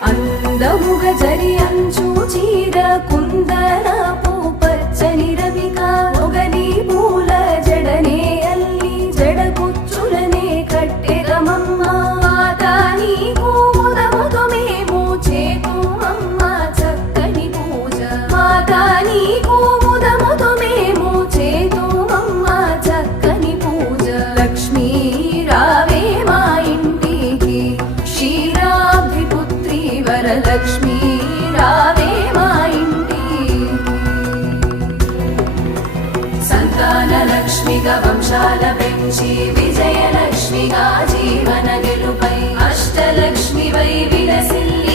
అందముగ జరి అంచు చీర కుందనపు పచ్చని రవిక మొగలి పూల జడనే అల్లి జడ కుచ్చులనే కట్టెదమమ్మ మాతా నీకు ముదముతో మేము చేతుమమ్మ చక్కని పూజ మాతా నీకు ముదముతో మేము చేతుమమ్మ చక్కని పూజ లక్ష్మీ రావే మా ఇంటికి క్షీరాబ్ధిపుత్రి వరలక్ష్మీ రావే మా ఇంటికి సంతాన లక్ష్మిగా వంశాల పెంచి విజయలక్ష్మిగా జీవన గెలుపై అష్టలక్ష్మి వై విలసిల్లి